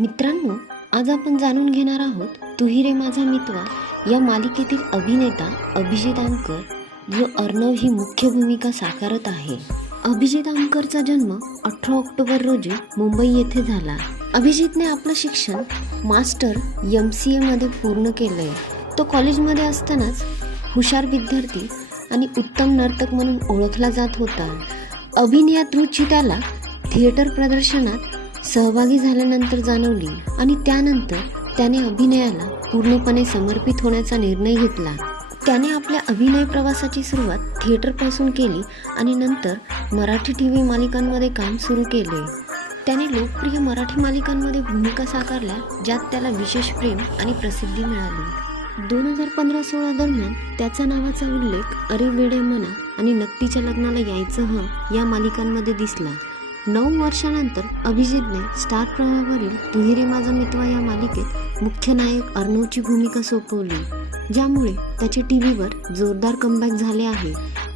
मित्रांनो, आज आपण जाणून घेणार आहोत तू ही रे माझा मितवा या मालिकेतील अभिनेता अभिजित आमकर, जो अर्णव ही मुख्य भूमिका साकारत आहे. अभिजित आमकरचा जन्म 18 ऑक्टोबर रोजी मुंबई येथे झाला. अभिजितने आपलं शिक्षण मास्टर MCA मध्ये पूर्ण केलंय. तो कॉलेजमध्ये असतानाच हुशार विद्यार्थी आणि उत्तम नर्तक म्हणून ओळखला जात होता. अभिनयात रुची त्याला थिएटर प्रदर्शनात सहभागी झाल्यानंतर जाणवली आणि त्यानंतर त्याने अभिनयाला पूर्णपणे समर्पित होण्याचा निर्णय घेतला. त्याने आपल्या अभिनय प्रवासाची सुरुवात थिएटरपासून केली आणि नंतर मराठी TV मालिकांमध्ये काम सुरू केले. त्याने लोकप्रिय मराठी मालिकांमध्ये भूमिका साकारल्या, ज्यात त्याला विशेष प्रेम आणि प्रसिद्धी मिळाली. 2015-16 दरम्यान त्याचा नावाचा उल्लेख अरे वेडे मना आणि नक्कीच्या लग्नाला यायचं हं या मालिकांमध्ये दिसला. 9 वर्षानंतर अभिजितने स्टार प्रवाहावरील तू ही रे माझा मितवा या मालिकेत मुख्य नायक अर्णवची भूमिका सोपवली, ज्यामुळे त्याचे टीव्हीवर जोरदार कमबॅक झाले आहे.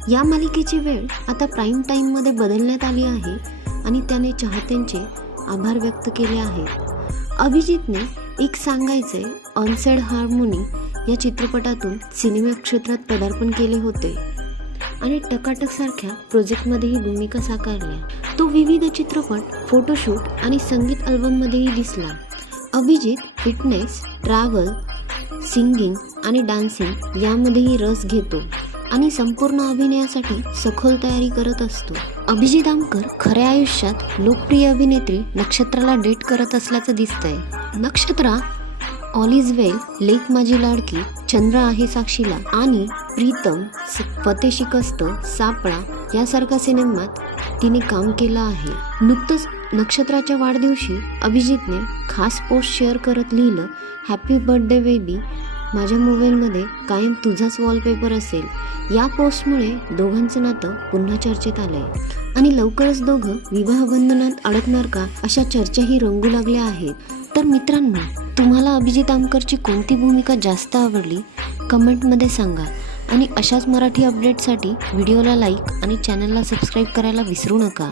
या मालिकेची वेळ आता प्राईम टाईममध्ये बदलण्यात आली आहे आणि त्याने चाहत्यांचे आभार व्यक्त केले आहेत. अभिजितने एक सांगायचे ऑनसेट हार्मोनी या चित्रपटातून सिनेमा क्षेत्रात पदार्पण केले होते आणि टकाटक सारख्या प्रोजेक्टमध्येही भूमिका साकारल्या. तो विविध चित्रपट, फोटोशूट आणि संगीत अल्बममध्येही दिसला. अभिजित फिटनेस, ट्रॅव्हल, सिंगिंग आणि डान्सिंग यामध्येही रस घेतो आणि संपूर्ण अभिनयासाठी सखोल तयारी करत असतो. अभिजित आमकर खऱ्या आयुष्यात लोकप्रिय अभिनेत्री नक्षत्राला डेट करत असल्याचं दिसतंय. नक्षत्रा ऑल इज वेल, लेक माझी लाडकी, चंद्र आहे साक्षीला आणि प्रीतम, फते शिकस्त, सापळा यासारख्या सिनेमात तिने काम केलं आहे. नुकतंच नक्षत्राच्या वाढदिवशी अभिजितने खास पोस्ट शेअर करत लिहिलं, हॅपी बर्थडे बेबी, माझ्या मोबाईलमध्ये कायम तुझाच वॉलपेपर असेल. या पोस्टमुळे दोघांचं नातं पुन्हा चर्चेत आलंय आणि लवकरच दोघं विवाहबंधनात अडकणार का अशा चर्चाही रंगू लागल्या आहेत. तर मित्रांनो, तुम्हाला अभिजित आमकरची कोणती भूमिका जास्त आवडली कमेंटमध्ये सांगा आणि अशाच मराठी अपडेटसाठी व्हिडिओला लाईक आणि चॅनलला सबस्क्राईब करायला विसरू नका.